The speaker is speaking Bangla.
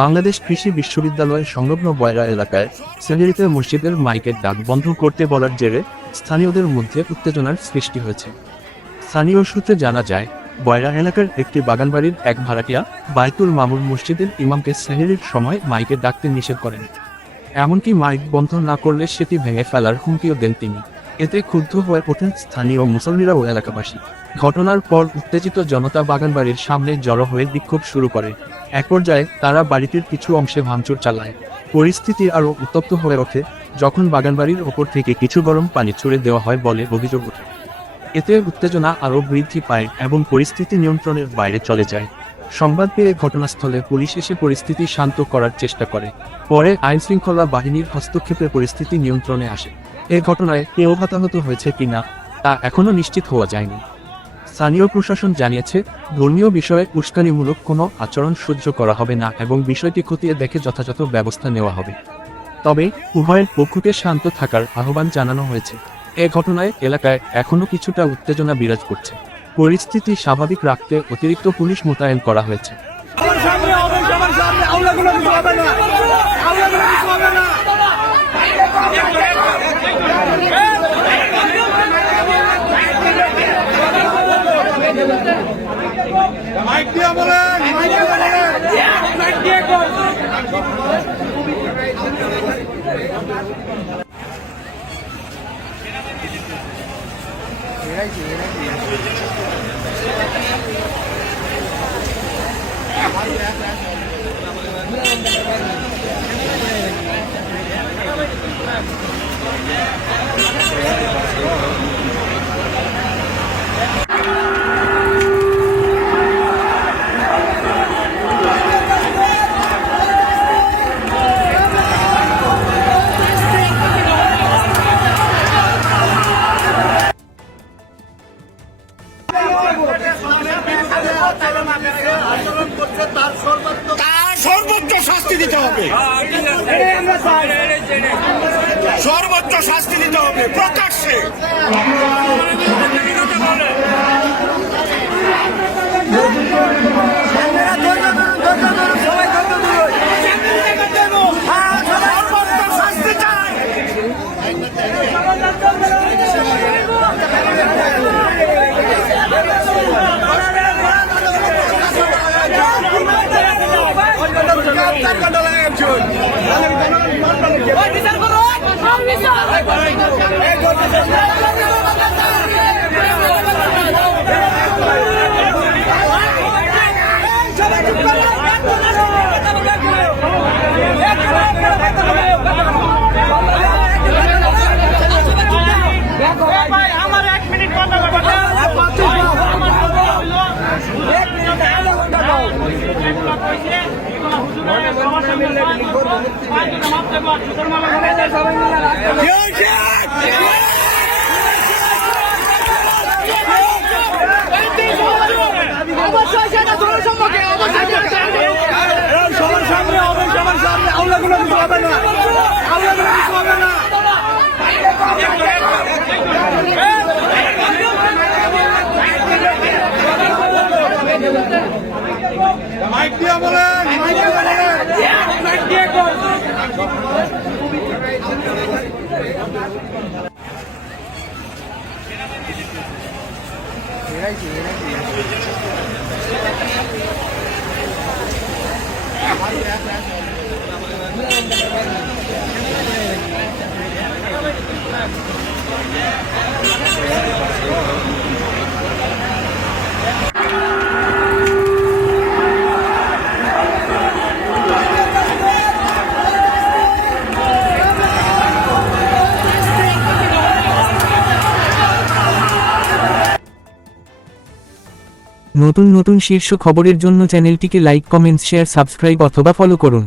বাংলাদেশ কৃষি বিশ্ববিদ্যালয় সংলগ্ন বয়রা এলাকায় সেহেরিতে মসজিদের মাইকের ডাক বন্ধ করতে বলার জেরে স্থানীয়দের মধ্যে উত্তেজনার সৃষ্টি হয়েছে। স্থানীয় সূত্রে জানা যায়, বয়রা এলাকার একটি বাগানবাড়ির এক ভাড়াটিয়া বায়তুল মামুর মসজিদের ইমামকে সেহেরির সময় মাইকে ডাকতে নিষেধ করেন। এমনকি মাইক বন্ধ না করলে সেটি ভেঙে ফেলার হুমকিও দেন তিনি। এতে ক্ষুব্ধ হয়ে ওঠেন স্থানীয় মুসল্লিরা ও এলাকাবাসী। ঘটনার পর উত্তেজিত জনতা বাগানবাড়ির সামনে জড়ো হয়ে বিক্ষোভ শুরু করে। এক পর্যায়ে তারা বাড়িটির কিছু অংশে ভাঙচুর চালায়। পরিস্থিতি আরও উত্তপ্ত হয়ে ওঠে যখন বাগানবাড়ির ওপর থেকে কিছু গরম পানি ছুড়ে দেওয়া হয় বলে অভিযোগ ওঠে। এতে উত্তেজনা আরও বৃদ্ধি পায় এবং পরিস্থিতি নিয়ন্ত্রণের বাইরে চলে যায়। সংবাদ পেয়ে ঘটনাস্থলে পুলিশ এসে পরিস্থিতি শান্ত করার চেষ্টা করে। পরে আইনশৃঙ্খলা বাহিনীর হস্তক্ষেপে পরিস্থিতি নিয়ন্ত্রণে আসে। এ ঘটনায় কেউ হতাহত হয়েছে কিনা তা এখনও নিশ্চিত হওয়া যায়নি। স্থানীয় প্রশাসন জানিয়েছে, ধর্মীয় বিষয়ে উস্কানিমূলক কোনো আচরণ সহ্য করা হবে না এবং বিষয়টি খতিয়ে দেখে যথাযথ ব্যবস্থা নেওয়া হবে। তবে উভয়ের পক্ষকে শান্ত থাকার আহ্বান জানানো হয়েছে। এ ঘটনায় এলাকায় এখনও কিছুটা উত্তেজনা বিরাজ করছে। পরিস্থিতি স্বাভাবিক রাখতে অতিরিক্ত পুলিশ মোতায়েন করা হয়েছে। তার সর্বোচ্চ শাস্তি দিতে হবে, সর্বোচ্চ শাস্তি দিতে হবে প্রকাশ্যে। মাইক দিয়ে বলেন, মাইক দিয়ে বলেন, মাইক দিয়ে কর। নতুন নতুন শীর্ষ খবরের জন্য চ্যানেলটিকে লাইক, কমেন্টস, শেয়ার, সাবস্ক্রাইব অথবা ফলো করুন।